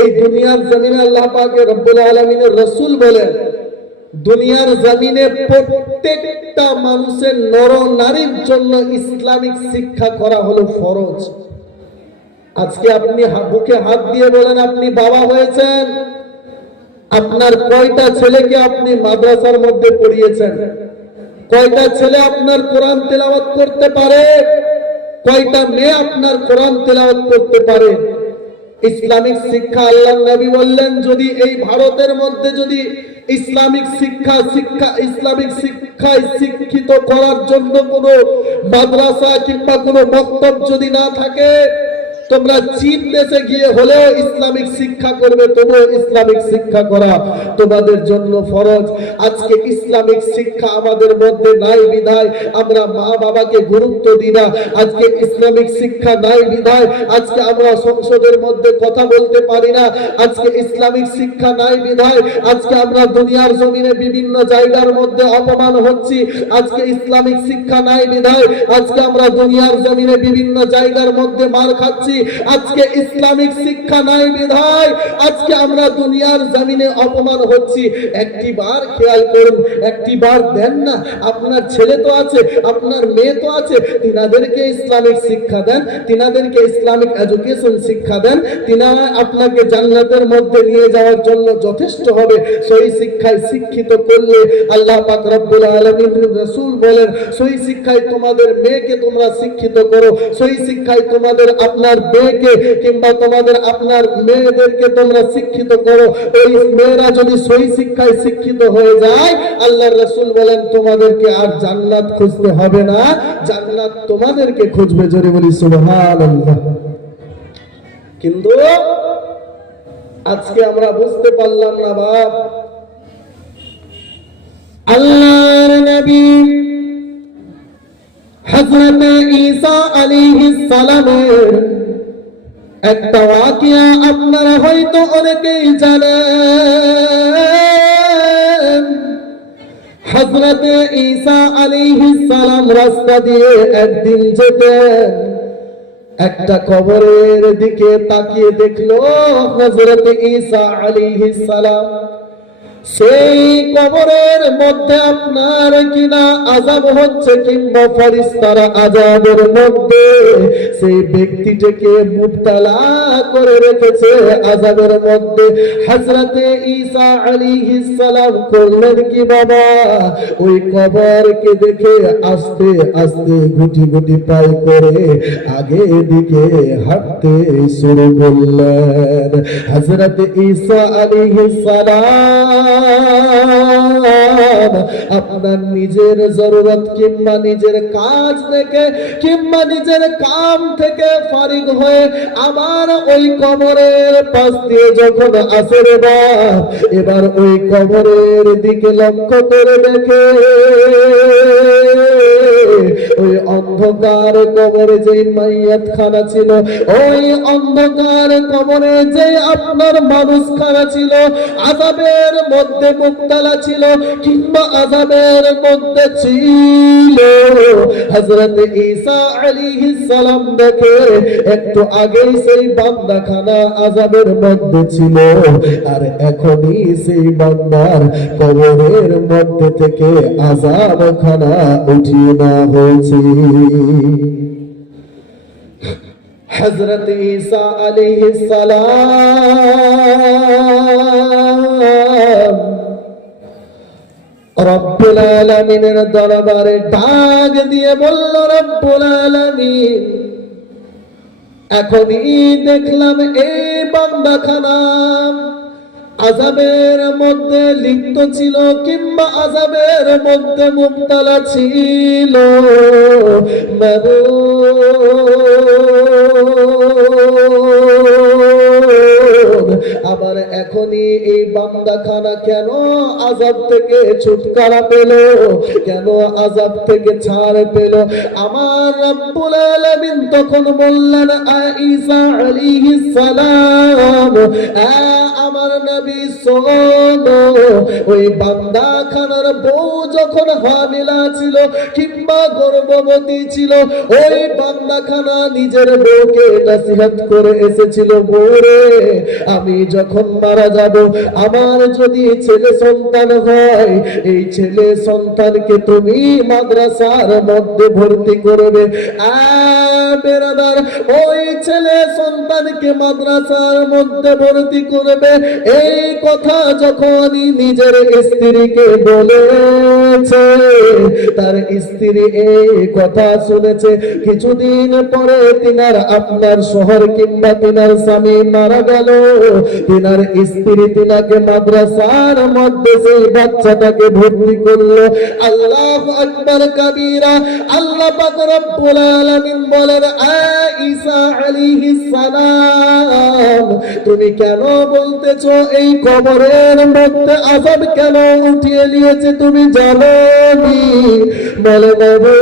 এই দুনিয়ার জমিনে আল্লাহ পাকে রব্বুল আলমিনের রসুল বলেন, দুনিয়ার জমিনে প্রত্যেকটা মানুষের নর নারীর জন্য ইসলামিক শিক্ষা করা হলো ফরজ। আজকে আপনি বুকে হাত দিয়ে বলেন, আপনি বাবা হয়েছেন। আপনার কয়টা ছেলেকে আপনি মাদ্রাসার মধ্যে পড়িয়েছেন? কয়টা ছেলে আপনার কোরআন তেলাওয়াত করতে পারে? কয়টা মেয়ে আপনার কোরআন তেলাওয়াত করতে পারে? ইসলামিক শিক্ষা আল্লাহ নবী বললেন, যদি এই ভারতের মধ্যে যদি ইসলামিক শিক্ষা শিক্ষা, ইসলামিক শিক্ষায় শিক্ষিত করার জন্য কোনো মাদ্রাসা কিংবা কোনো বক্তব্য যদি না থাকে তোমরা চীন দেশে গিয়ে হলেও ইসলামিক শিক্ষা করবে, তবুও ইসলামিক শিক্ষা করা তোমাদের জন্য ফরজ। আজকে ইসলামিক শিক্ষা আমাদের মধ্যে নাই বিধায়, আমরা মা বাবাকে গুরুত্ব দিই না। আজকে ইসলামিক শিক্ষা নাই বিধায়, আজকে আমরা সংসদের মধ্যে কথা বলতে পারি না। আজকে ইসলামিক শিক্ষা নাই বিধায়, আজকে আমরা দুনিয়ার জমিনে বিভিন্ন জায়গার মধ্যে অপমান হচ্ছি। আজকে ইসলামিক শিক্ষা নাই বিধায়, আজকে আমরা দুনিয়ার জমিনে বিভিন্ন জায়গার মধ্যে মার খাচ্ছি। আজকে ইসলামিক শিক্ষা নাই বিধায়, আজকে আমরা দুনিয়ার জমিনে অপমান হচ্ছি। একটি বার খেয়াল করুন, একটি বার দেন না, আপনার ছেলে তো আছে, আপনার মেয়ে তো আছে, তিনাদেরকে ইসলামিক শিক্ষা দেন, তিনাদেরকে ইসলামিক এডুকেশন শিক্ষা দেন তিনারা আপনাকে জান্নাতের মধ্যে নিয়ে যাওয়ার জন্য যথেষ্ট হবে। সেই শিক্ষায় শিক্ষিত করলে আল্লাহ পাক রব্বুল আলামিন রাসূল বলেন, সেই শিক্ষায় তোমাদের মেয়েকে তোমরা শিক্ষিত করো, সেই শিক্ষায় তোমাদের আপনার মেয়েকে কিংবা তোমাদের আপনার মেয়েদেরকে তোমরা শিক্ষিত করো। ওই মেয়েরা যদি সেই শিক্ষায় শিক্ষিত হয়ে যায়, আল্লাহর রাসূল বলেন, তোমাদেরকে আর জান্নাত খুঁজতে হবে না। জান্নাত তোমাদেরকে খুঁজবে জোরে বলি, সুবহানাল্লাহ। কিন্তু আজকে আমরা বুঝতে পারলাম না, বাপ। আল্লাহর নবী হযরত ঈসা আলাইহিস সালামের একটা ওয়াকিয়া আপনারা হয়তো অনেকেই জানেন। হজরতে ঈসা আলী সালাম রাস্তা দিয়ে একদিন যেতেন। একটা কবরের দিকে তাকিয়ে দেখল হজরত ঈসা আলী সালাম। সেই কবরের মধ্যে আপনার কিনা আজাব হচ্ছে কিংবা ফরিস্তারা আজাবের মধ্যে, সেই ব্যক্তিটাকে মুবতালা করে রেখেছে আজাবের মধ্যে। হযরতে ঈসা আলাইহিস সালাম করলেন কি বাবা? ওই কবরকে দেখে আস্তে আস্তে গুটি গুটি পাই করে আগে দিকে হাঁটতে শুরু করলেন। হযরত ঈসা আলাইহিস সালাম আপনার নিজের জরুরত কিংবা নিজের কাজ থেকে কিংবা নিজের কাম থেকে ফারিগ হয়ে আমার ওই কবরের পাশ দিয়ে যখন আসে রে বাপ, এবার ওই কবরের দিকে লক্ষ্য করে দেখে ওই অন্ধকার কবরে যে মাইয়াত খানা ছিল, ওই অন্ধকার কবরে যে আপনার মানুষ খানা ছিল আজাবের মধ্যে মুক্তালা ছিল, কিংবা আজাবের মধ্যে ছিল। হযরত ঈসা আলাইহিস সালাম দেখে একটু আগেই সেই বান্দাখানা আজাবের মধ্যে ছিল। আর এখনই সেই বান্দার কবরের মধ্যে থেকে আজাব খানা উঠিয়ে না হয়েছে। হযরত ঈসা আলাইহিস সালাম রব্বুল আলামিনের দরবারে ডাক দিয়ে বলল, রব্বুল আলামিন, এখনই দেখলাম এই বান্দাখানা আজাবের মধ্যে লিপ্ত ছিল কিংবা আজাবের মধ্যে মুক্তালা ছিল মাবুদ। আবার এখনই এই বান্দাখানা কেন আজাব থেকে ছুটকারা পেল? কেন আজাব থেকে ছাড় পেল? আমার রব্বুল আলামিন তখন বললেন ঈসা আলাইহিস সালাম আমার নবী, শোনো, ওই বান্দা খানার বউ যখন হামিলা ছিল কিংবা গর্ভবতী ছিল, ওই বান্দা খানা নিজের বউকে নাসিহাত করে এসেছিল, বউরে, আমি যখন মারা যাব। আমার যদি ছেলে সন্তান হয়, এই ছেলে সন্তানকে তুমি মাদ্রাসার মধ্যে ভর্তি করবে। ওই ছেলে সন্তানকে মাদ্রাসার মধ্যে ভর্তি করবে। এই কথা নিজের স্ত্রীকে বলেছে, তার স্ত্রী এই কথা শুনেছে। কিছুদিন পরে তিনার আপনার শহর কিংবা তিনার স্বামী মারা গেল। তিনার স্ত্রী তিনাকে মাদ্রাসার মধ্যে সেই বাচ্চাটাকে ভর্তি করল। আল্লাহ আকবার কাবীরা আল্লাহ পাক রব্বুল বলেন তুমি কেন বলতেছো এই কবরের মধ্যে আযাব কেন উঠিয়ে নিয়েছে তুমি জানো বলে দেবো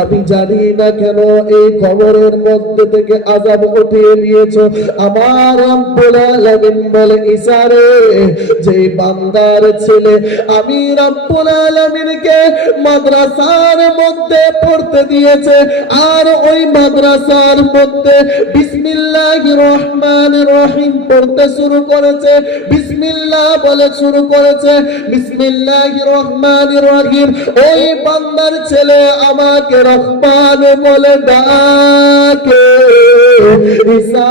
আমি জানি না কেন এই কবরের মধ্যে থেকে আজাব উঠিয়ে নিয়েছো। আমার রব্বুল আলামিন বলে ইসারে যে বান্দার ছেলে, আমি রব্বুল মাদ্রাসার মধ্যে পড়তে দিয়েছে। আর ওই মাদ্রাসার মধ্যে পড়তে শুরু করেছে। বিসমিল্লাহ বলে শুরু করেছে। বিসমিল্লাহির রহমানির রহিম, ওই বান্দার ছেলে আমাকে রহমান বলে ডাকে। ঈসা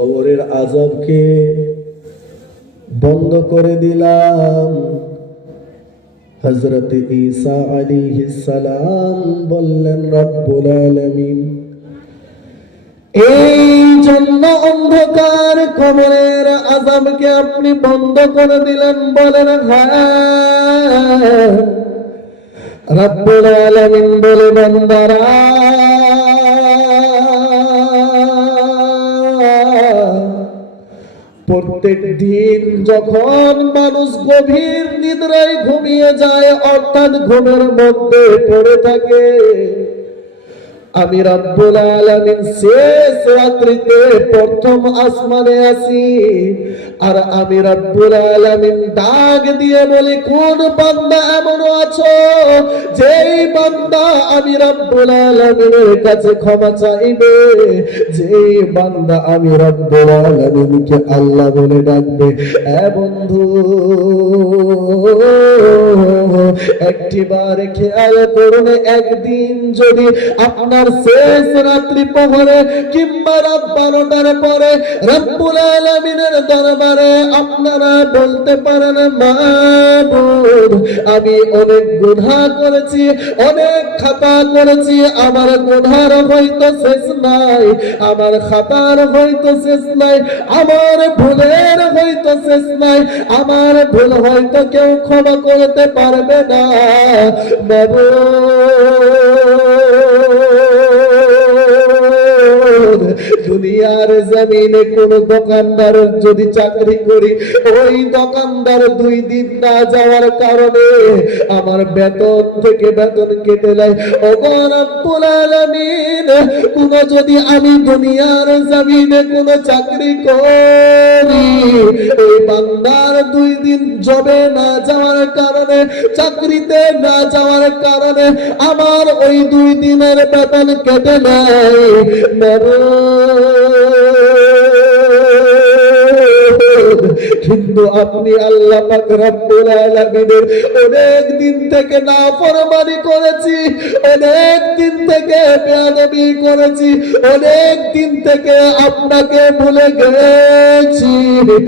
কবরের আজবকে বন্ধ করে দিলাম। হজরত ঈসা আলাইহিস সালাম বললেন, রব্বুল আলামিন, এই জন্য অন্ধকার কবরের আজাবকে আপনি বন্ধ করে দিলেন বলেন হ্যাঁ। রব্বুল আলামিন বলে, বান্দারা প্রত্যেক দিন যখন মানুষ গভীর নিদ্রায় ঘুমিয়ে যায় অর্থাৎ ঘুমের মধ্যে পড়ে থাকে আমি রব্বুল আলামিন শেষ রাত্রিতে প্রথম আসমানে আসি আর আমি রব্বুল আলামিন ডাক দিয়ে বলি, কোন বান্দা এমন আছো? যেই বান্দা আমি রব্বুল আলামিনের কাছে ক্ষমা চাইবে, যেই বান্দা আমি রব্বুল আলামিনকে আল্লাহ বলে ডাকবে। এ বন্ধু একটি বার খেয়াল করুন, একদিন যদি আপনার শেষ রাত্রি প্রহরে কিংবা রাত বারোটার পরে রব্বুল আলামিনের দরবারে আপনারা বলতে পারেন মাবুদ আমি অনেক গুনাহ করেছি, অনেক খাতা করেছি, আমার গুনার হয়তো শেষ নাই, আমার খাতার হয়তো শেষ নাই, আমার ভুলের হয়তো শেষ নাই, আমার ভুল হয়তো কেউ ক্ষমা করতে পারবে না। মাবুদ দুনিয়ার জমিনে কোন দোকানদার যদি চাকরি করি, ওই দোকানদার দুই দিন না যাওয়ার কারণে আমার বেতন থেকে বেতন কেটে নেয়। কোন যদি আমি দুনিয়ার জমিনে কোন চাকরি করি, ওই বান্দার দুই দিন জবে না যাওয়ার কারণে, চাকরিতে না যাওয়ার কারণে আমার ওই দুই দিনের বেতন কেটে নেয়। কিন্তু আপনি আল্লাহ অনেক দিন থেকে না ফরমানি করেছি, অনেক দিন থেকে করেছি, অনেক দিন থেকে আপনাকে ভুলে গেছি।